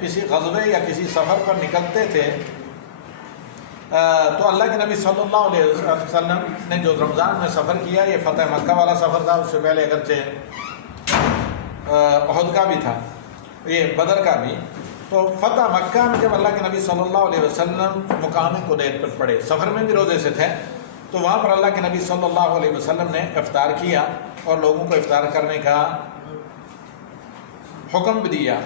کسی غزوے یا کسی سفر پر نکلتے تھے تو اللہ کے نبی صلی اللہ علیہ وسلم نے جو رمضان میں سفر کیا، یہ فتح مکہ والا سفر تھا، اس سے پہلے اگرچہ احد کا بھی تھا، یہ بدر کا بھی، تو فتح مکہ میں جب اللہ کے نبی صلی اللہ علیہ وسلم مقام قدیر پر پڑے، سفر میں بھی روزے سے تھے، تو وہاں پر اللہ کے نبی صلی اللہ علیہ وسلم نے افطار کیا اور لوگوں کو افطار کرنے کا حکم بھی دیا۔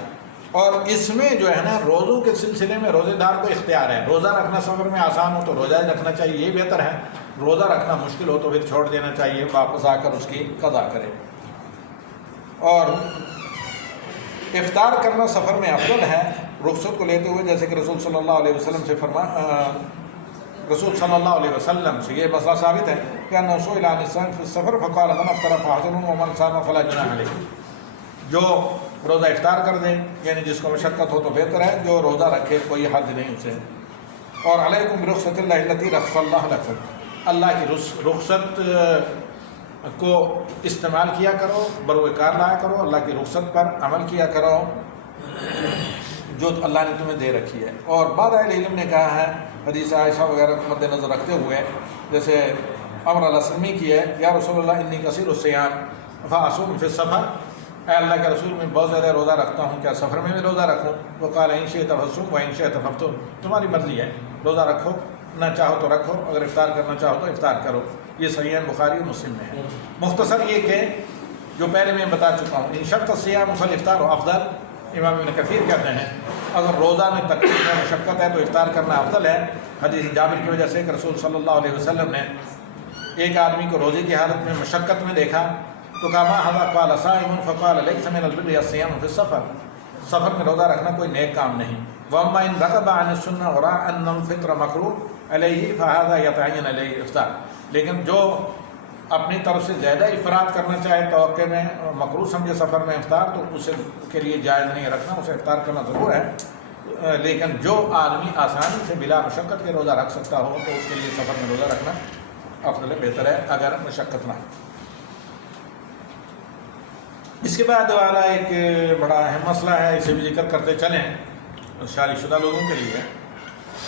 اور اس میں جو ہے نا روزوں کے سلسلے میں روزے دار کو اختیار ہے، روزہ رکھنا سفر میں آسان ہو تو روزہ رکھنا چاہیے، یہ بہتر ہے، روزہ رکھنا مشکل ہو تو پھر چھوڑ دینا چاہیے، واپس آ کر اس کی قضا کرے۔ اور افطار کرنا سفر میں افضل ہے رخصت کو لیتے ہوئے، جیسے کہ رسول صلی اللہ علیہ وسلم سے رسول صلی اللہ علیہ وسلم سے یہ مسئلہ ثابت ہے کہ انہ سئل عن الصوم فی السفر فقال من افطر فحسن ومن صام فلا جناح علیہ، جو روزہ افطار کر دیں یعنی جس کو مشقت ہو تو بہتر ہے، جو روزہ رکھے کوئی حرج نہیں اسے۔ اور علیکم برخصت اللہ التی رخص اللہ لکم، اللہ کی رخصت کو استعمال کیا کرو، بروکار لایا کرو، اللہ کی رخصت پر عمل کیا کرو جو اللہ نے تمہیں دے رکھی ہے۔ اور بعض اہل علم نے کہا ہے حدیث عائشہ وغیرہ کو مد نظر رکھتے ہوئے، جیسے عمر الاسلمی کی ہے، یا رسول اللہ انی کثیر الصیام فاصوم فی السفر، اے اللہ کے رسول میں بہت زیادہ روزہ رکھتا ہوں، کیا سفر میں بھی روزہ رکھوں؟ وہ قال ان شئت فصم و ان شئت فافطر، تمہاری مرضی ہے، روزہ رکھو، نہ چاہو تو رکھو، اگر افطار کرنا چاہو تو افطار کرو۔ یہ صحیح بخاری اور مسلم میں ہے۔ مختصر یہ کہ جو پہلے میں بتا چکا ہوں، ان شق الصیام فالافطار افضل، امام ابن کثیر کہتے ہیں اگر روزہ میں تکلیف ہے، مشقت ہے تو افطار کرنا افضل ہے، حدیث جابر کی وجہ سے کہ رسول صلی اللہ علیہ وسلم نے ایک آدمی کو روزے کی حالت میں مشقت میں دیکھا تو کہا ما ھذا قال صائم فقال لیس من البر الصیام فی السفر، سفر میں روزہ رکھنا کوئی نیک کام نہیں۔ واما ان رغب عن السنہ وراء ان الفطر مکروہ علیہ فھذا یتعین علیہ الافطار، لیکن جو اپنی طرف سے زیادہ افراد کرنا چاہے توقع میں مکروہ سمجھے سفر میں افطار، تو اسے کے لیے جائز نہیں رکھنا، اسے افطار کرنا ضرور ہے، لیکن جو آدمی آسانی سے بلا مشقت کے روزہ رکھ سکتا ہو تو اس کے لیے سفر میں روزہ رکھنا افضل بہتر ہے اگر مشقت نہ ہو۔ اس کے بعد والا ایک بڑا اہم مسئلہ ہے، اسے بھی ذکر کرتے چلیں شادی شدہ لوگوں کے لیے،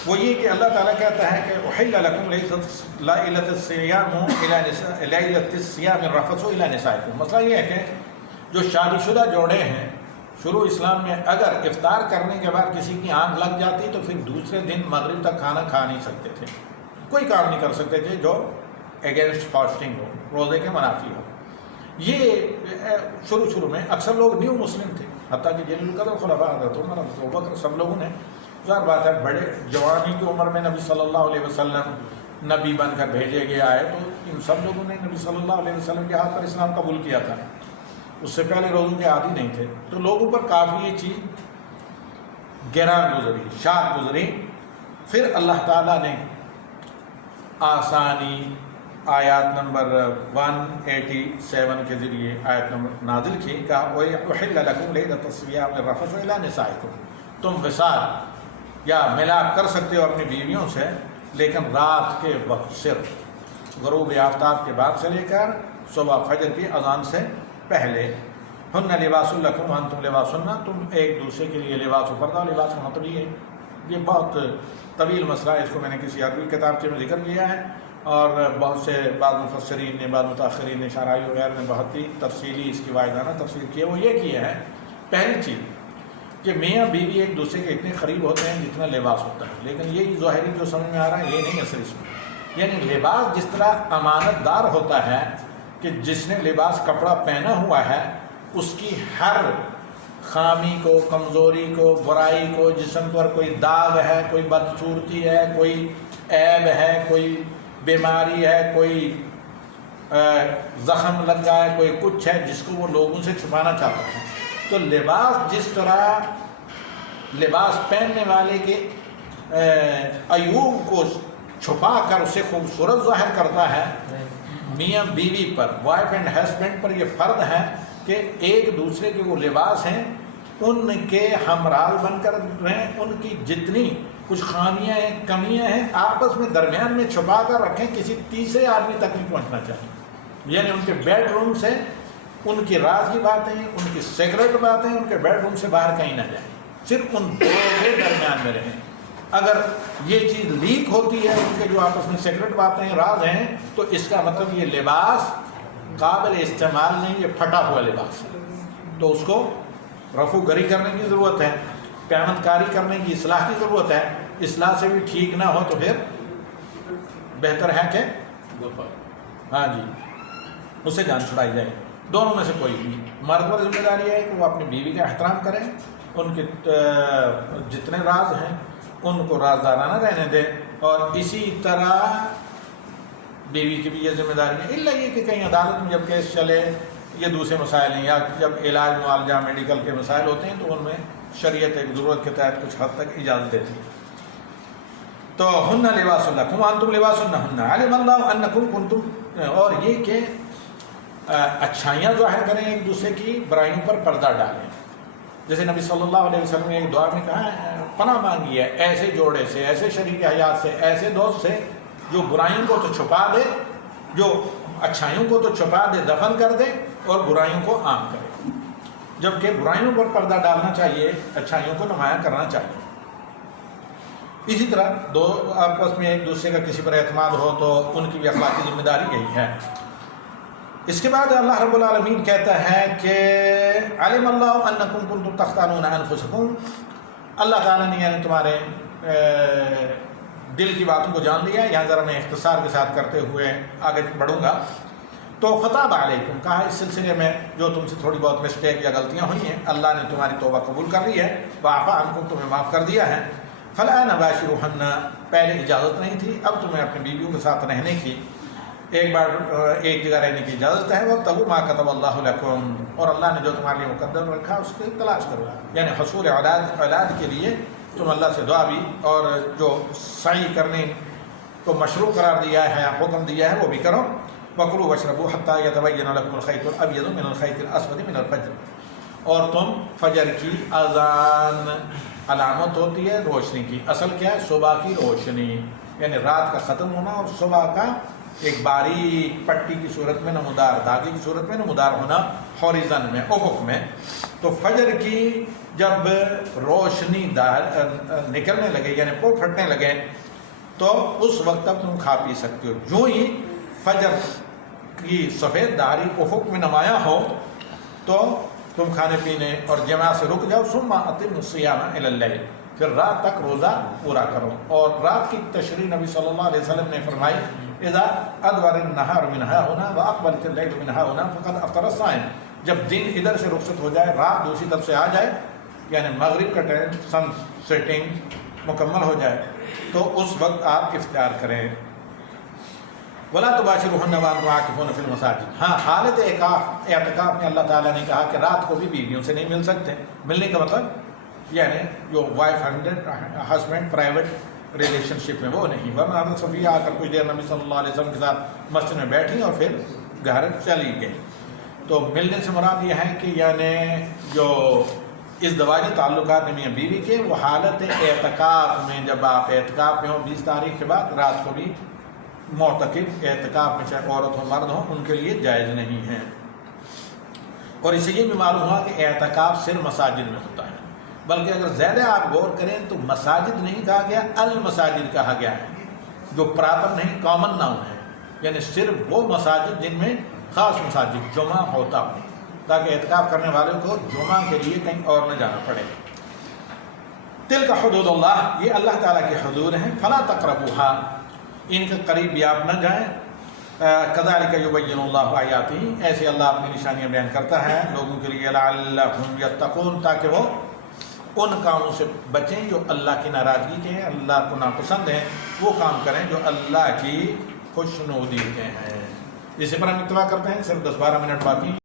وہ یہ کہ اللہ تعالیٰ کہتا ہے کہ احل لکم لیلۃ الصیام الرفث الی نسائکم، مسئلہ یہ ہے کہ جو شادی شدہ جوڑے ہیں شروع اسلام میں اگر افطار کرنے کے بعد کسی کی آنکھ لگ جاتی تو پھر دوسرے دن مغرب تک کھانا کھا نہیں سکتے تھے، کوئی کام نہیں کر سکتے تھے جو اگینسٹ فاسٹنگ ہو، روزے کے منافی ہو۔ یہ شروع میں اکثر لوگ نیو مسلم تھے، حتیٰ کہ جلیل القدر خلفاء حضرت عمر حضرت ابوبکر سب لوگوں نے، ظاہر بات ہے بڑے جوانی کی عمر میں نبی صلی اللہ علیہ وسلم نبی بن کر بھیجے گئے آئے، تو ان سب لوگوں نے نبی صلی اللہ علیہ وسلم کے ہاتھ پر اسلام قبول کیا تھا، اس سے پہلے روزوں کے عادی نہیں تھے، تو لوگوں پر کافی یہ چیز گران گزری، شاق گزری۔ پھر اللہ تعالیٰ نے آسانی آیات نمبر 187 کے ذریعے آیت نمبر نازل کی، کہا وَأُحِلَّ لَكُمْ لَيْلَةَ الصِّيَامِ الرَّفَثُ إِلَىٰ نِسَائِكُمْ، تم وصال یا ملاپ کر سکتے ہو اپنی بیویوں سے، لیکن رات کے وقت صرف غروب آفتاب کے بعد سے لے کر صبح فجر کی اذان سے پہلے۔ ہن لباس لکم وانتم لباس لہن، تم ایک دوسرے کے لیے لباس و پردہ، لباس کا مطلب یہ بہت طویل مسئلہ ہے، اس کو میں نے کسی عربی کتابچے میں ذکر کیا ہے، اور بہت سے بعض مفسرین نے، بعض متاخرین نے، شعرائی وغیرہ نے بہت ہی تفصیلی اس کی واحدانہ تفسیر کی ہے۔ وہ یہ کی ہے پہلی چیز کہ میاں بیوی ایک دوسرے کے اتنے قریب ہوتے ہیں جتنا لباس ہوتا ہے، لیکن یہ ظاہری جو سمجھ میں آ رہا ہے یہ نہیں اثر اس میں، یعنی لباس جس طرح امانت دار ہوتا ہے کہ جس نے لباس کپڑا پہنا ہوا ہے اس کی ہر خامی کو، کمزوری کو، برائی کو، جسم پر کوئی داغ ہے، کوئی بدصورتی ہے، کوئی عیب ہے، کوئی بیماری ہے، کوئی زخم لگا ہے، کوئی کچھ ہے جس کو وہ لوگوں سے چھپانا چاہتا ہے، تو لباس جس طرح لباس پہننے والے کے عیوب کو چھپا کر اسے خوبصورت ظاہر کرتا ہے، میاں بیوی پر، وائف اینڈ ہسبینڈ پر یہ فرض ہے کہ ایک دوسرے کے وہ لباس ہیں ان کے ہمراہ بن کر رہیں، ان کی جتنی کچھ خامیاں ہیں، کمیاں ہیں، آپس میں درمیان میں چھپا کر رکھیں، کسی تیسرے آدمی تک نہیں پہنچنا چاہیے، یعنی ان کے بیڈ روم سے ان کی راز کی باتیں، ان کی سیکرٹ باتیں ان کے بیڈ روم سے باہر کہیں نہ جائیں۔ صرف ان دو کے درمیان میں رہیں. اگر یہ چیز لیک ہوتی ہے، ان کے جو آپس میں سیکرٹ باتیں راز ہیں، تو اس کا مطلب یہ لباس قابل استعمال نہیں، یہ پھٹا ہوا لباس ہے. تو اس کو رفع گری کرنے کی ضرورت ہے، پیمند کاری کرنے کی، اصلاح کی ضرورت ہے. اصلاح سے بھی ٹھیک نہ ہو تو پھر بہتر ہے کہ ہاں جی اس سے جان چھڑائی جائے. دونوں میں سے کوئی بھی. مرد پر ذمہ داری ہے کہ وہ اپنی بیوی کا احترام کریں، ان کے جتنے راز ہیں ان کو رازدارانہ رہنے دے، اور اسی طرح بیوی کی بھی یہ ذمہ داری ہے. الا یہ کہ کہیں عدالت میں جب کیس چلے، یہ دوسرے مسائل ہیں، یا جب علاج معالجہ میڈیکل کے مسائل ہوتے ہیں تو ان میں شریعت ایک ضرورت کے تحت کچھ حد تک اجازت دیتی ہے. تو ہن لباس لکم وانتم لباس لہن علم اللہ انکم کنتم، اور یہ کہ اچھائیاں ظاہر کریں ایک دوسرے کی، برائیوں پر پردہ ڈالیں. جیسے نبی صلی اللہ علیہ وسلم نے ایک دعا میں کہا ہے، پناہ مانگی ہے ایسے جوڑے سے، ایسے شریک حیات سے، ایسے دوست سے جو برائیوں کو تو چھپا دے، جو اچھائیوں کو تو چھپا دے، دفن کر دے، اور برائیوں کو عام کرے. جبکہ برائیوں پر پردہ ڈالنا چاہیے، اچھائیوں کو نمایاں کرنا چاہیے. اسی طرح دو آپس میں ایک دوسرے کا کسی پر اعتماد ہو تو ان کی بھی اخلاقی ذمہ داری یہی ہے. اس کے بعد اللہ رب العالمین کہتا ہے کہ علم اللہ انکم کنتم تختانون انفسکم، اللہ تعالیٰ نے یعنی تمہارے دل کی باتوں کو جان لیا. یہاں ذرا میں اختصار کے ساتھ کرتے ہوئے آگے بڑھوں گا. تو فتاب علیکم کہا اس سلسلے میں جو تم سے تھوڑی بہت مسٹیک یا غلطیاں ہوئی ہیں، اللہ نے تمہاری توبہ قبول کر لی ہے، وعفا عنکم تمہیں معاف کر دیا ہے. فالآن باشروہن، پہلے اجازت نہیں تھی، اب تمہیں اپنی بیویوں کے ساتھ رہنے کی، ایک بار ایک جگہ رہنے کی اجازت ہے. وابتغوا ما کتب اللہ لکم، اور اللہ نے جو تمہارے لیے مقدر رکھا اس کی تلاش کرو، یعنی حصول اولاد کے لیے تم اللہ سے دعا بھی، اور جو سعی کرنے کو مشروع قرار دیا ہے یا حکم دیا ہے وہ بھی کرو. وَكُلُوا وَاشْرَبُوا حَتَّى يَتَبَيَّنَ لَكُمُ الْخَيْطُ الْأَبْيَضُ مِنَ الْخَيْطِ الْأَسْوَدِ مِنَ الْفَجْرِ، اور تم فجر کی اذان علامت ہوتی ہے روشنی کی. اصل کیا ہے؟ صبح کی روشنی، یعنی رات کا ختم ہونا اور صبح کا ایک باریک پٹی کی صورت میں نمودار، دھاگے کی صورت میں نمودار ہونا ہوریزن میں، افق میں. تو فجر کی جب روشنی نکلنے لگے یعنی پھٹنے لگے تو اس وقت تک تم کھا پی سکتے ہو. جو ہی فجر کی سفید دھاری افق میں نمایاں ہو تو تم کھانے پینے اور جماع سے رک جاؤ. ثم اتموا الصیام الی اللیل، پھر رات تک روزہ پورا کرو. اور رات کی تشریح نبی صلی اللہ علیہ وسلم نے فرمائی، اذا ادبر النہار من ہاہنا واقبلت اللیل من ہاہنا فقد افطر الصائم، جب دن ادھر سے رخصت ہو جائے، رات دوسری طرف سے آ جائے، یعنی مغرب کا ٹائم سن سیٹنگ مکمل ہو جائے، تو اس وقت آپ افطار کریں. ولا تباشروہن وانتم عاکفون فی المساجد، ہاں حالت اعتکاف میں اللہ تعالیٰ نے کہا کہ رات کو بھی بیویوں سے نہیں مل سکتے. ملنے کا مطلب یعنی جو وائف ہسبینڈ پرائیویٹ ریلیشن شپ میں وہ نہیں. ورنہ حضرت صفیہ آ کر کچھ دیر نبی صلی اللہ علیہ وسلم کے ساتھ مسجد میں بیٹھی اور پھر گھر چلی گئی. تو ملنے سے مراد یہ ہے کہ یعنی جو ازدواجی تعلقات میاں بیوی کے، وہ حالت اعتکاف میں، جب آپ اعتکاف میں ہوں 20 تاریخ کے بعد، رات کو بھی معتکف اعتکاف میں چاہے عورت ہو مرد ہو ان کے لیے جائز نہیں ہے. اور اسے یہ بھی معلوم ہوا کہ اعتکاف صرف مساجد میں ہوتا ہے، بلکہ اگر زیادہ آپ غور کریں تو مساجد نہیں کہا گیا، المساجد کہا گیا ہے، جو پراپر نہیں، کامن ناؤن ہے، یعنی صرف وہ مساجد جن میں خاص مساجد جمعہ ہوتا ہو، تاکہ اعتکاف کرنے والوں کو جمعہ کے لیے کہیں اور نہ جانا پڑے. تلک حدود اللہ، یہ اللہ تعالیٰ کی حدود ہیں. فلا تقربوها، ان کے قریب بھی آپ نہ جائیں. کذالک یبین اللہ آیاتہ، ایسے اللہ اپنی نشانیاں بیان کرتا ہے لوگوں کے لیے، لعلہم یتقون، تاکہ وہ ان کاموں سے بچیں جو اللہ کی ناراضگی کے ہیں، اللہ کو ناپسند ہیں، وہ کام کریں جو اللہ کی خوشنودی کے ہیں. اسی پر ہم اتباع کرتے ہیں. صرف 10-12 منٹ باقی.